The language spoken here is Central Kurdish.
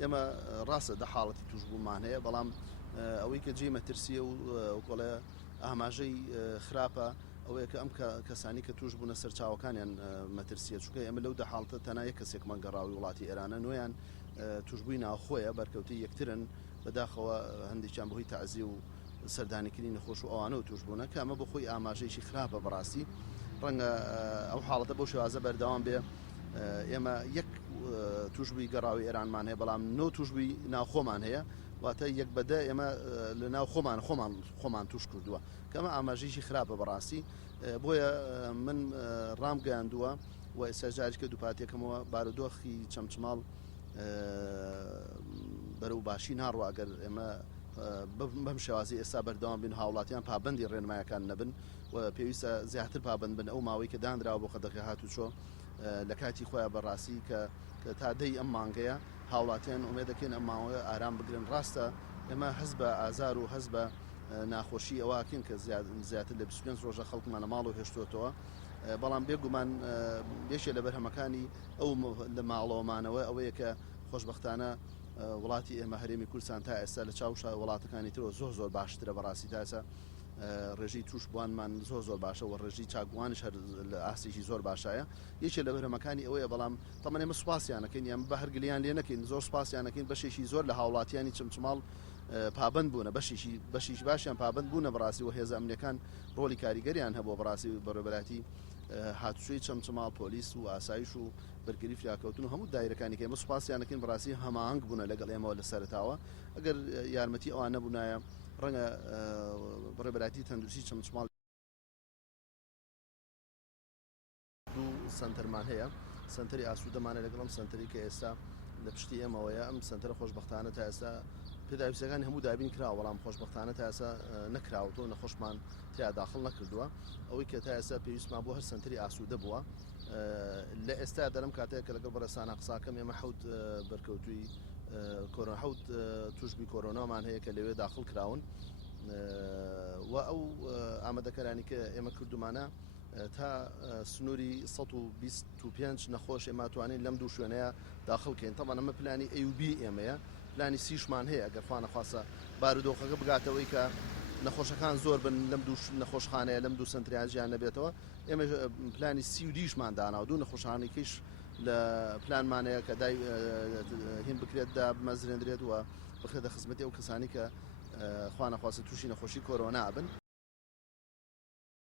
ئێمە ڕاستە دە حاڵەتی توشببوومان هەیە بەڵام ئەوەی کە جێ مەترسیە و کۆڵێ ئاماژەی خراپە ئەوەیە کە ئەم کەسانی کە توش بوونە سەرچاوەکانیان مەترسیە چونکە ئێمە لەو دە حاڵتە تەنها یەک کەسێکمان گەڕاوی وڵاتی ئێرانە نوێیان توشببووی ناوخۆیە بەرکەوتی یەکترن بەداخەوە هەندێکیان بەهۆی تەعزیە و سەردانیکردنی نەخۆش و ئەوانە و توشببوونە کە ئەمە بەخۆی ئاماژەیەکی خراپە بەڕاستی ڕەنگە ئەو حاڵەتە بۆ شێوازە بەردەوام بێ ئێمە یەک توشببووی گەڕاوی ئێرانمان هەیە بەڵام نۆ توشببووی ناوخۆمان هەیە واتە یەک بەدە ئێمە لە ناو خۆمان توش کردووە کەمە ئاماژەیەکی خراپە بەڕاستی بۆیە من ڕامگەیاندووە و ئێستا جارێککە دووپاتێکەکەمەوە بارودۆخی چەمچماڵ بەرەو باشی ناڕوە ئەگەر ئێمە بەم شێوازی ئێستا بەردەوام بین هاوڵاتیان پابندی ڕێنمایەکان نەبن و پێویستە زیاتر پابند بن ئەو ماوەی کە دانراوە بۆ قەدەغی هاتوچۆ لە کاتی خۆیان بەڕاستی کە تا دەی ئەم مانگەیە هاوڵاتیان ئومێ دەکەین ئەم ماوەیە ئارام بگرن ڕاستە ئێمە حەز بە ئازار و حەز بە ناخۆشی ئەوواکەین کە زیاتر لە 25 ڕۆژە خەڵکمانە ماڵ و هێشتوتەوە بەڵام بێگومان بێشێ لە بەرهەمەکانی ئەو لە ماڵەوەمانەوە ئەوەیە کە خۆشببختانە وڵاتی ئێمە هەرێمی کوردستان تا ئێستا لە چاوش وڵاتەکانی ترەوە زۆر باشترە بەڕاستی تاسە ڕێژی توش بوانمان زۆر باشە و ڕێژی چاگوانش هەر لە ئاسیشی زۆر باشایە یەکێ لە بەرهەمەکانی ئەوەیە بەڵام تەمەنێ ئێمە سوپاسیانەکەین یان بە هەرگلیان لێ نەکەین زۆر سوپاسیانەکەین بەشێکی زۆر لە هاوڵاتیانی چمچماڵ پابند بوونە بەشیش باشیان پابند بوونە بەڕاستی و هێز ئەمنیەکان ڕۆلی کاریگەریان هەبوو بەڕاستی بەڕێبەراتی هاتوچۆی چەمچماڵ پۆلیس و ئاسایش و بەرگری فراکەوتن و هەموو دایرەکانی کە ئێمە سوپاسیانەکەین بەڕاستی هەماهنگ بوونە لەگەڵ ئێمەوە لە سەرتاوە ئەگەر یارمەتی ئەوان نەبوونایە ڕەنگە بەڕێبەراتی تەندروستی چەمچماڵ دوو سنتەرمان هەیە سنتەری ئاسوودەمانە لەگەڵ ئەم سنتەری کە ئێستا لە پشتی ئێمەوەیە ئەم سنتەرە خۆشببختانە تا ئێستا پێداویستەکان هەموو دابین کرا بەڵام خۆشببختانە تا ئێستا نەکراوەوە نەخۆشمان تیا داخڵ نەکردووە ئەوەی کە تا ئێستا پێویستمان بۆ هەر سنتەری ئاسوودە بووە لە ئێستا دەرم کاتێک کە لەگەڵ بەرەسانە قساکەم ئێمە حەوت بەرکەوتووی حەوت توشبی کۆرۆنامان هەیە کە لەوێ داخڵ کراون و ئەو ئامادەکارانی کە ئێمە کردومانە تا سنووری 125 نەخۆش ئێمە توانین لەم دوو شوێنەیە داخڵکەین تەمان ئەمە پلانی AUB ئێمەیە پلانی سیشمان هەیە ئەگەر خوانەخواسە بارودۆخەکە بگاتەوەی کە نەخۆشەکان زۆر بن لەم دوو نەخۆشخانەیە لەم دوو سنتریاژیان نەبێتەوە ئێمە پلانی سیودیشمان دانا و دوو نەخۆشخانەکەیش لە پلانمانەیە کە دای هین بکرێتدا بمەزرێنرێت و بخێتە خزمەتی ئەو کەسانی کە خوانەخواسە تووشی نەخۆشی کۆرۆنا بن